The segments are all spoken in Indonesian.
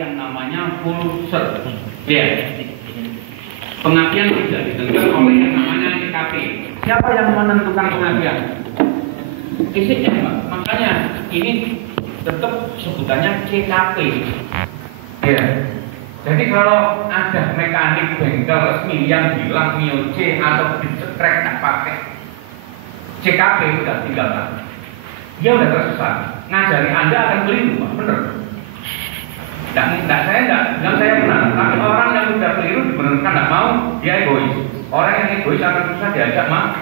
yang namanya pulser. Ya. Pengapian tidak ditentukan oleh yang namanya TKP. Siapa yang menentukan pengapian? Fisiknya, Pak. Makanya ini tetap sebutannya CKP. Ya. Jadi kalau ada mekanik bengkel resmi yang bilang Mio C atau dicekrek tak pakai CKP, udah tinggalkan. Dia udah tersesat. Ngajari Anda akan keliru, Pak. Bener. Enggak saya benar. Tapi orang yang sudah keliru dibenarkan tidak mau, dia egois. Orang yang egois akan susah diajak maju.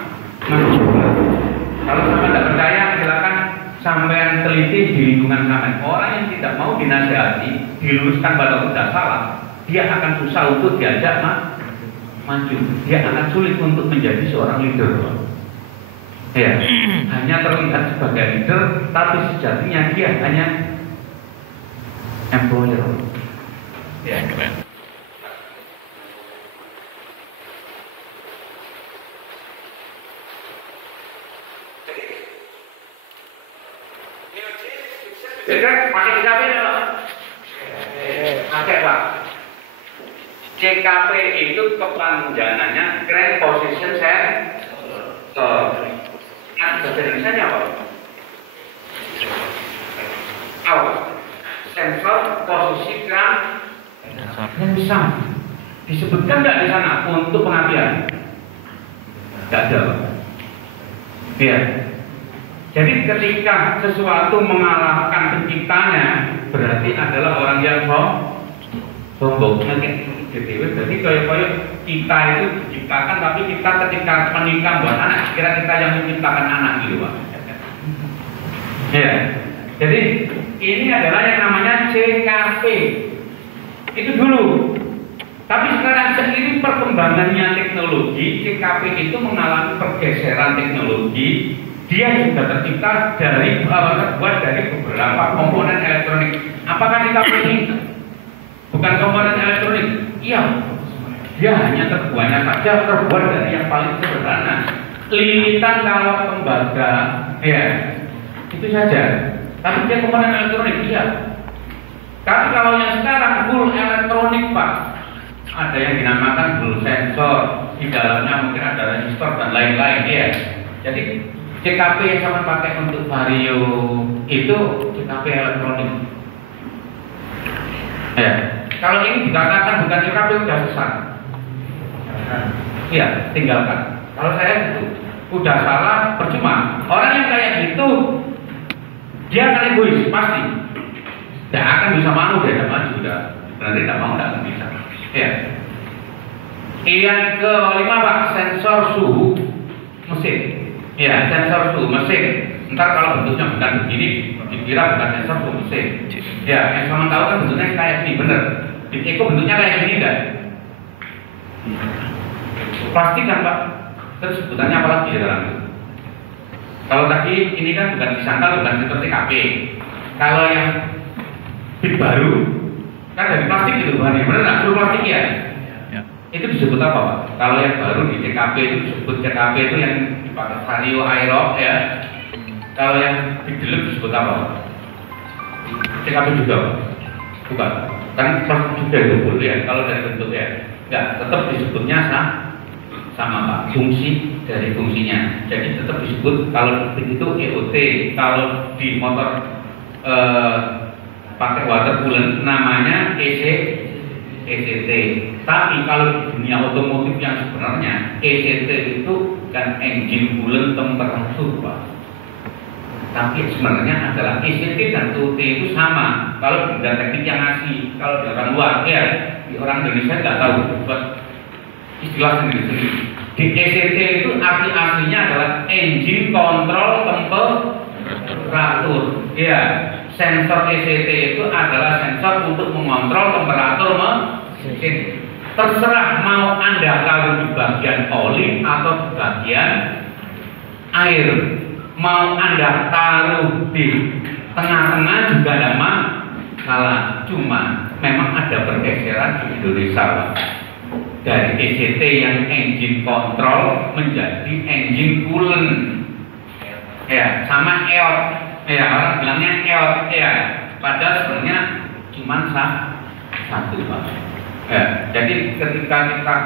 Kalau sampai tidak percaya, silakan sampean teliti di lingkungan sampean. Orang yang tidak mau dinasihati, diluruskan pada sudah salah, dia akan susah untuk diajak maju. Dia akan sulit untuk menjadi seorang leader. Ya, hanya terlihat sebagai leader, tapi sejatinya dia hanya employer. Ya, keren. Pakai CKP enggak? Pakai, Pak. CKP itu kepanjangannya Grand Position Sensor. Bahasa Indonesia apa? Apa? Sensor posisi sensor. Disebutkan nggak di sana untuk pengapian? Nggak ada. Ya. Jadi ketika sesuatu mengalahkan penciptanya, berarti adalah orang yang sombong. Jadi kayak kita itu diciptakan, tapi kita ketika menikah buat anak, kira kita yang menciptakan anak gitu, Pak. Ya. Jadi ini adalah yang namanya CKP. Itu dulu. Tapi sekarang seiring perkembangannya teknologi, CKP itu mengalami pergeseran teknologi. Dia juga tercipta terbuat dari beberapa komponen elektronik. Apakah CKP ini bukan komponen elektronik? Iya. Dia hanya terbuat dari yang paling sederhana. Lilitan kawat tembaga, ya, itu saja. Tapi dia komponen elektronik, iya. Tapi kalau yang sekarang full elektronik, Pak. Ada yang dinamakan full sensor, di dalamnya mungkin ada resistor dan lain-lain, ya. Jadi CKP yang sama pakai untuk vario itu CKP elektronik. Ya. Kalau ini dikatakan bukan CKP sudah sesat. Iya, tinggalkan. Kalau saya itu udah salah, percuma. Orang yang kayak gitu dia akan egois, pasti. Tidak akan bisa maju, dia tidak maju, udah. Berarti tidak mau, tidak akan bisa. Ya. Yang kelima, Pak, sensor suhu mesin. Ya, sensor suhu mesin. Ntar kalau bentuknya bukan begini, dikira bukan sensor suhu mesin. Ya, yang sama tahu kan bentuknya kayak gini, bener. Di Eko bentuknya kayak gini enggak? Pasti kan, Pak. Terus sebutannya apa lagi sekarang? Kalau tadi ini kan bukan disangkal, bukan seperti TKP. Kalau yang bit baru kan dari plastik gitu bahannya, bener nggak? Suruh plastik ya? Ya. Itu disebut apa, Pak? Kalau yang baru di TKP itu disebut TKP itu yang dipakai vario aerob, ya. Kalau yang didelep disebut apa, Pak? TKP juga, Pak? Bukan. Kan plastik juga itu boleh ya. Kalau dari bentuknya, nggak, tetap disebutnya sama, Pak. Fungsi dari fungsinya. Jadi tetap disebut kalau itu EOT. Kalau di motor pakai water coolant namanya ECT. Tapi kalau di dunia otomotif yang sebenarnya ECT itu kan engine coolant temperature, Pak. Tapi sebenarnya adalah ECT dan OT itu sama. Kalau bidang teknik yang ngasih, kalau di orang luar, ya di orang Indonesia nggak tahu buat istilah sendiri-sendiri. Di ECT itu arti aslinya adalah engine control temperatur. Ya, sensor ECT itu adalah sensor untuk mengontrol temperatur mesin. Terserah mau Anda taruh di bagian oli atau di bagian air. Mau Anda taruh di tengah-tengah juga tidak masalah. Cuma memang ada pergeseran di Indonesia, Pak. Dari ECT yang engine control menjadi engine coolant. Ya, sama EOT. Ya, orang bilangnya EOT, ya. Padahal sebenarnya cuma satu Pak. Ya, jadi ketika kita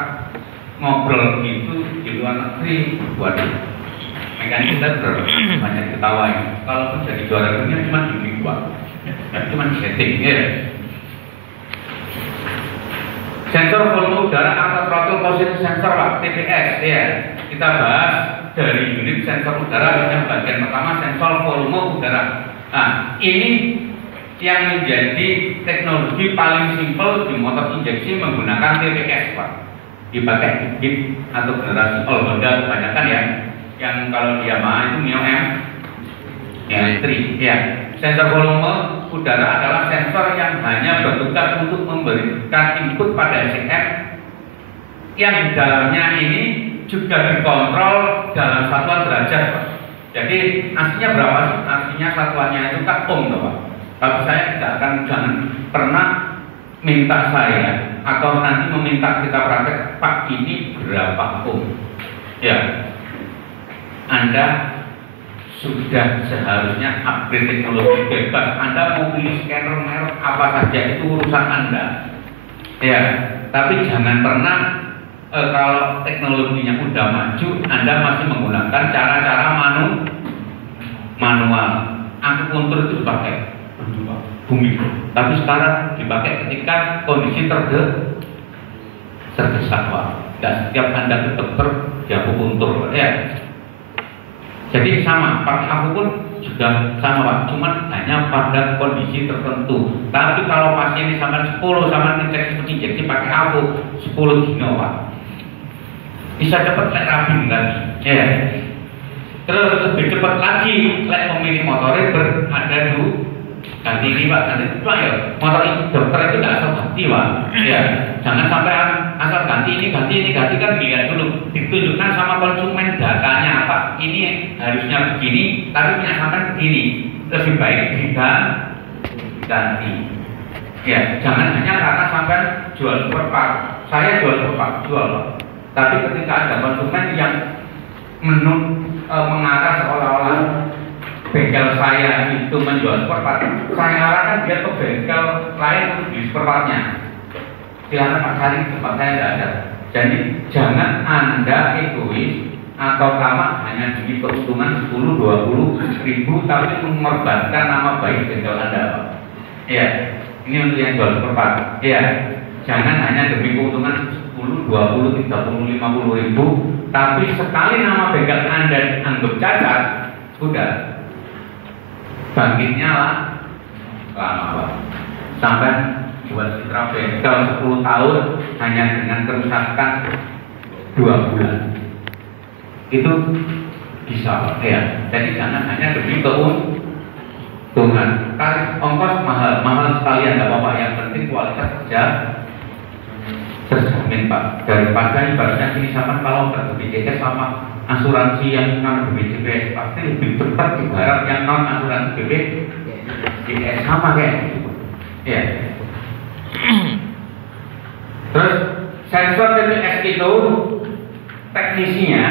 ngobrol gitu di luar negeri, waduh, mekanik kita banyak ketawain. Kalau jadi juara dunia cuma di dua, cuma di setting ya. Sensor volume udara atau throttle position sensor Pak, TPS ya. Kita bahas dari unit sensor udara yang bagian pertama sensor volume udara. Nah, ini yang menjadi teknologi paling simpel di motor injeksi menggunakan TPS Pak. Dipakai di atau generasi all Honda kebanyakan ya. Yang kalau di Yamaha itu Mio M3 ya. Sensor volume udara adalah sensor yang hanya bertugas untuk memberikan input pada SCM yang di dalamnya ini juga dikontrol dalam satuan derajat Pak. Jadi aslinya berapa sih? Aslinya satuannya itu kan ohm Pak. Tapi saya jangan pernah minta saya atau nanti meminta kita praktek Pak ini berapa ohm. Ya, Anda sudah seharusnya upgrade teknologi bebas. Anda mau pilih scanner merek apa saja itu urusan Anda. Ya, tapi jangan pernah kalau teknologinya udah maju, Anda masih menggunakan cara-cara manual. Akupuntur itu dipakai bumi, tapi sekarang dipakai ketika kondisi terdesak Pak. Dan setiap Anda ke dokter di akupuntur ya. Jadi sama, pakai aku pun juga sama Pak, cuman hanya pada kondisi tertentu. Tapi kalau pasien ini sampai 10 sama injeksi pakai aku 10 dino Pak, bisa cepat lek rabi lagi. Ya. Terus lebih cepat lagi lek pemilik motornya berada dulu. Ganti ini Pak, ganti itu ya. Motor dokter itu nggak asal ganti Pak. Ya, jangan sampai asal ganti ini kan dilihat dulu, ditunjukkan sama konsumen datanya Pak. Ini harusnya begini, tapi punya sampai begini. Lebih baik diganti. Ya, jangan hanya karena sampai jual sport Pak. Saya jual sport Pak, jual Pak. Tapi ketika ada konsumen yang mengarah seolah-olah bengkel saya itu menjual sport part, saya arahkan dia ke bengkel lain untuk beli sport partnya. Silakan Pak cari, tempat saya tidak ada. Jadi jangan Anda egois atau tamak hanya demi keuntungan 10-20 ribu tapi mengorbankan nama baik bengkel Anda Pak. Iya, ini untuk yang jual sport part. Iya, jangan hanya demi keuntungan 10, 20, 30, 50 ribu, tapi sekali nama bengkel Anda dianggap cacat, sudah bangkitnya lama Pak. Sampai buat citra bengkel 10 tahun hanya dengan kerusakan 2 bulan. Itu bisa Pak ya. Jadi jangan hanya demi keuntungan. Tarif ongkos mahal sekalian tidak apa-apa. Yang penting kualitas kerja terjamin Pak. Daripada ibaratnya ini sama kalau BPJS sama asuransi yang non BPJS pasti lebih cepat ibarat yang non asuransi BPJS sama kayak gitu. Ya. Terus sensor TPS itu teknisnya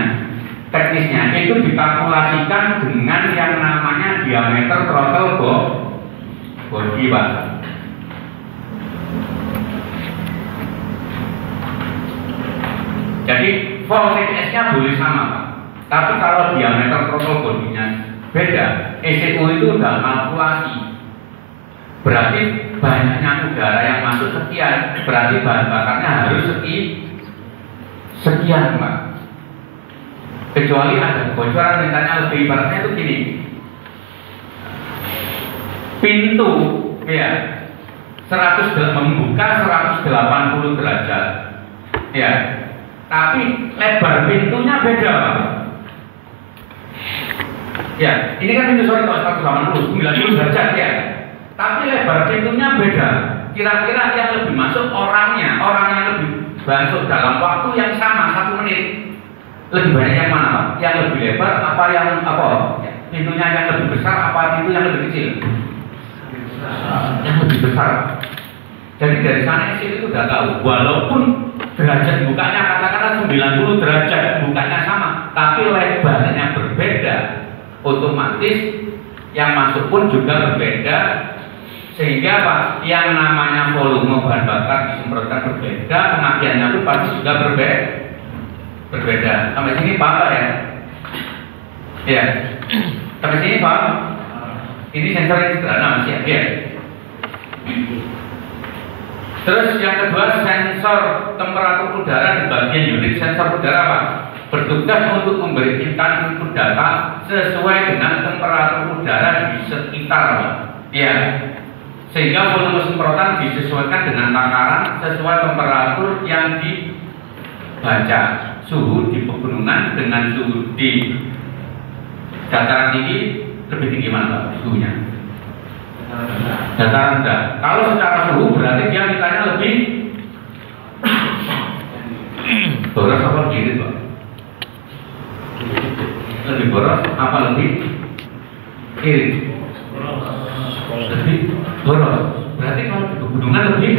itu dikalkulasikan dengan yang namanya diameter throttle body Pak. Jadi volt TPS-nya boleh sama Pak. Tapi kalau diameter throttle body-nya beda, ECU itu udah kalkulasi. Berarti banyaknya udara yang masuk sekian, berarti bahan bakarnya harus sekian Pak. Kecuali ada kebocoran mintanya lebih, ibaratnya itu gini. Pintu ya 100 membuka 180 derajat. Ya. Tapi lebar pintunya beda Pak. Ya, ini kan pintu sorry kalau 180, 90 derajat ya. Tapi lebar pintunya beda. Kira-kira yang lebih masuk orang yang lebih masuk dalam waktu yang sama 1 menit. Lebih banyak yang mana Pak? Yang lebih lebar apa yang pintunya yang lebih besar apa pintu yang lebih kecil? Yang lebih besar. Jadi dari sana itu udah tahu. Walaupun derajat bukanya katakanlah 90 derajat bukanya sama, tapi lebarnya berbeda, otomatis yang masuk pun juga berbeda, sehingga Pak yang namanya volume bahan bakar penyajiannya pun pasti juga berbeda. Sampai sini paham ya? Ya. Sampai sini paham? Ini sensor yang sederhana masih ya. Terus yang kedua, sensor temperatur udara di bagian unit sensor udara apa? Bertugas untuk memberikan input data sesuai dengan temperatur udara di sekitar, Pak. Ya. Sehingga volume semprotan disesuaikan dengan takaran sesuai temperatur yang dibaca. Suhu di pegunungan dengan suhu di dataran tinggi lebih tinggi mana, Pak, suhunya? Dataran rendah. Kalau secara suhu berarti dia mintanya lebih boros apa lebih, Pak? Lebih boros apa lebih irit? Lebih boros. Berarti kalau di pegunungan lebih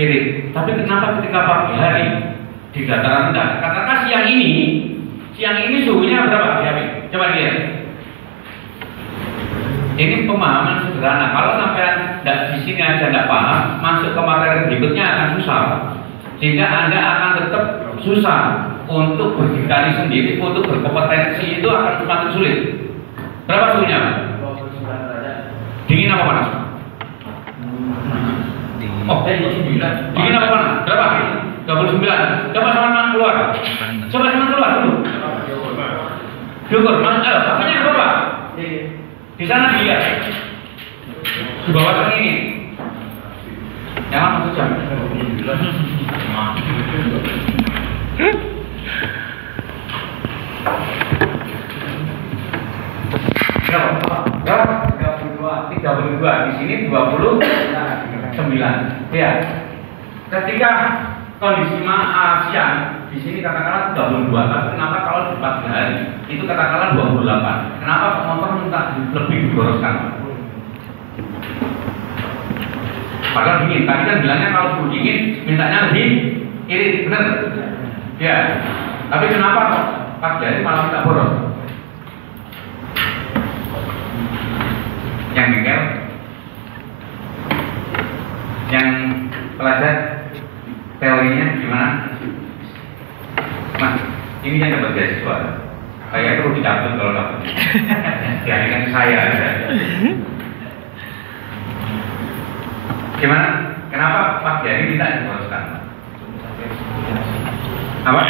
irit. Tapi kenapa ketika pagi hari di dataran rendah? Katakan siang ini suhunya berapa? Coba lihat. Ini pemahaman sederhana. Kalau sampai di sini aja nggak paham, masuk ke materi berikutnya akan susah. Sehingga Anda akan tetap susah untuk berdikari sendiri, untuk berkompetensi itu akan semakin sulit. Berapa suhunya? 29 derajat. Dingin apa panas? Oh, 29. Dingin apa panas? Berapa? 29. Coba sama keluar. Coba sama keluar dulu. Syukur, makanya apa, Pak? Di sana dilihat. Di bawah ini. Jangan masuk jam. Berapa? 32. Di sini 29. Ya. Ketika kondisi siang di sini katakanlah 32. Tapi kenapa kalau di pagi hari itu katakanlah 28? Kenapa motor minta lebih diboroskan? Padahal dingin. Tadi kan bilangnya kalau suhu dingin mintanya lebih irit, benar? Ya. Tapi kenapa pagi hari malah minta boros? Yang bengkel, yang pelajar teorinya gimana? Mas, ini yang dapat beasiswa. Kayak perlu dicabut kalau dapat. Jangan saya. Gimana? Kenapa pagi hari minta diboroskan? Apa?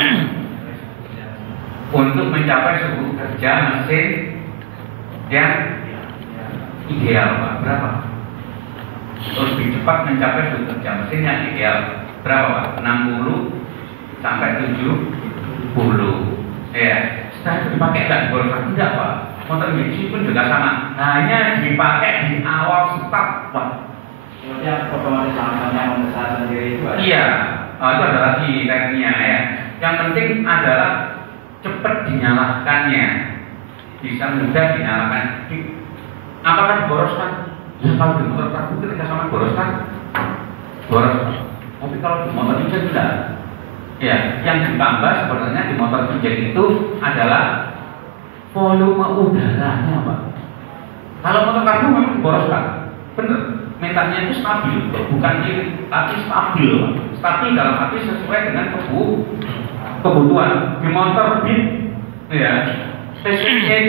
Untuk mencapai suhu kerja mesin yang ideal, Pak. Berapa? Lebih cepat mencapai suhu kerja mesin yang ideal. Berapa, Pak? 60 sampai 70. Ya. Setelah itu dipakai nggak diboroskan? Tidak, Pak. Motor Mitsubishi pun juga sama. Hanya dipakai di awal start, Pak. Maksudnya otomatis langkahnya membesar sendiri itu ada? Iya, itu ada lagi tekniknya ya. Yang penting adalah cepat dinyalakannya, bisa mudah dinyalakan. Apakah diboroskan? Ya, kalau di motor truk ketika sama boroskan, boros. Tapi kalau di motor injek tidak. Ya, yang ditambah sebenarnya di motor injek itu adalah volume udaranya, Pak. Kalau motor karbu memang diboroskan, bener. Mentalnya itu stabil, bukan irit, tapi stabil. Stabil dalam arti sesuai dengan kebutuhan. Di motor beat, ya, PCX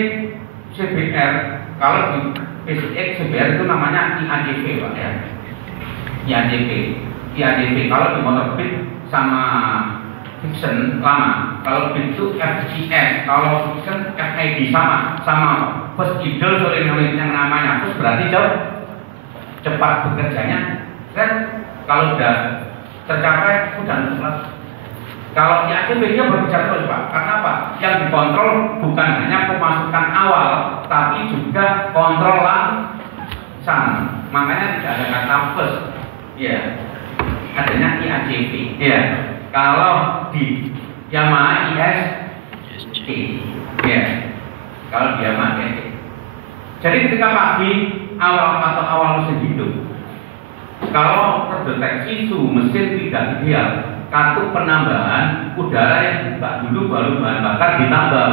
CBR. Kalau di PCX CBR itu namanya IADV, Pak ya. IADV. Kalau di motor beat sama Fiction lama. Kalau beat itu FGS, kalau Fiction FID sama. First idle solenoid yang namanya first berarti jauh. Cepat bekerjanya, kan kalau sudah tercapai sudah selesai. Kalau di ACB dia bekerja terus, Pak. Karena apa? Yang dikontrol bukan hanya pemasukan awal, tapi juga kontrol langsung. Makanya tidak ada kata first, ya. Adanya IACV, ya. Kalau di Yamaha ISC, ya. Kalau di Yamaha ISC. Jadi ketika pagi awal mesin hidup, kalau terdeteksi suhu mesin tidak ideal, kartu penambahan udara yang dibuka dulu baru bahan bakar ditambah.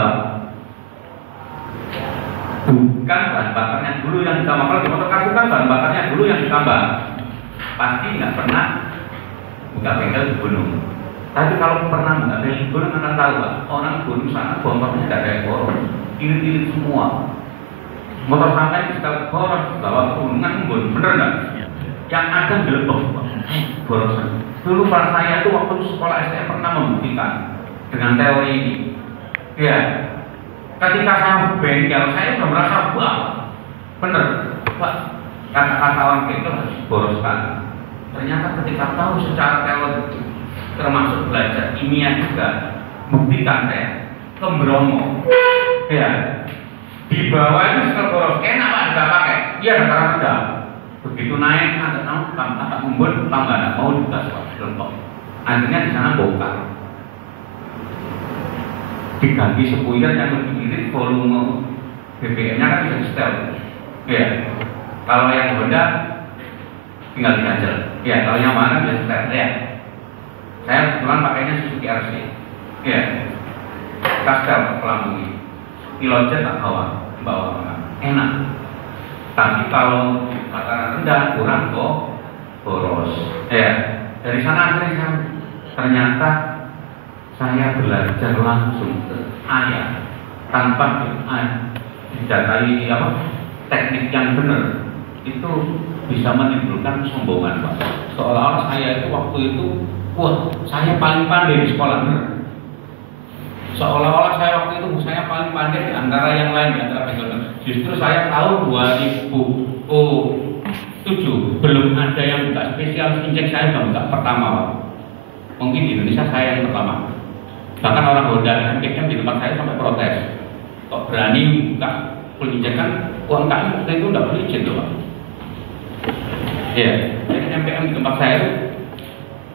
Bukan bahan bakarnya dulu yang ditambah. Kalau di motor karbu kan bahan bakarnya dulu yang ditambah. Pasti nggak pernah buka bengkel di gunung. Tapi kalau pernah buka bengkel di gunung akan tahu Pak, orang gunung sana bongkarnya tidak ada yang boros, irit-irit semua. Motor sampai kita boros bawa gunungan bener nggak? Yang ada gelembok borosan. Dulu Pak saya itu waktu sekolah STM pernah membuktikan dengan teori ini. Ya, ketika saya bengkel saya sudah merasa wah, bener Pak, kata-kata orang itu harus boroskan. Ternyata ketika tahu secara teori termasuk belajar kimia juga, buktikan saya ke Bromo. Ya, di bawah itu setelah boros enak Pak tidak pakai, dia dataran rendah. Begitu naik agak embun, tambah ada mau digas Pak. Akhirnya di sana bongkar. Diganti sepuyer yang lebih irit, volume BBM-nya kan bisa di-setel. Ya, kalau yang Honda tinggal diganjel. Ya, kalau yang mana bisa di-setel. Ya, saya kebetulan pakainya Suzuki RC. Ya, kastel pelambungi. Pilojet tak bawa enak. Tapi kalau tataran rendah kurang kok boros. Ya, dari sana akhirnya ternyata saya belajar langsung ke ayah tanpa didatai teknik yang benar, itu bisa menimbulkan kesombongan Pak. Seolah-olah saya itu waktu itu wah saya paling pandai di sekolah benar. Seolah-olah saya waktu itu saya paling pandai di antara yang lain, di antara bengkel. Justru saya tahun 2007 belum ada yang buka spesial injek, saya baru buka pertama Pak. Mungkin di Indonesia saya yang pertama. Bahkan orang Honda MPM di tempat saya sampai protes. Kok berani buka full injek, kan UMKM waktu itu tidak boleh izin loh Pak. Ya, jadi MPM di tempat saya itu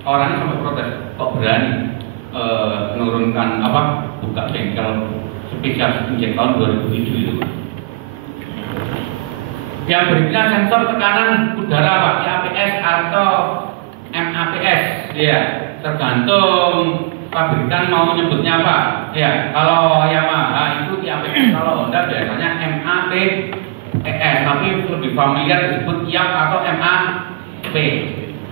orangnya sampai protes. Kok berani menurunkan buka bengkel spesial injek tahun 2007 itu Pak. Yang berikutnya sensor tekanan udara Pak, IAPS atau MAPS. Ya, tergantung pabrikan mau nyebutnya apa. Ya, kalau Yamaha itu IAPS, kalau Honda biasanya MAPS, tapi lebih familiar disebut IAP atau MAP.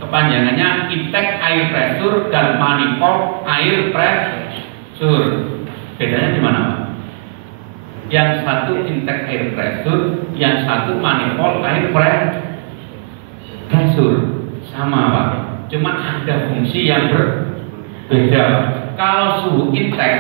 Kepanjangannya intake air pressure dan manifold air pressure. Bedanya di mana Pak? Yang satu intake air pressure, yang satu manifold air pressure. Sama Pak, cuma ada fungsi yang berbeda. Kalau suhu intake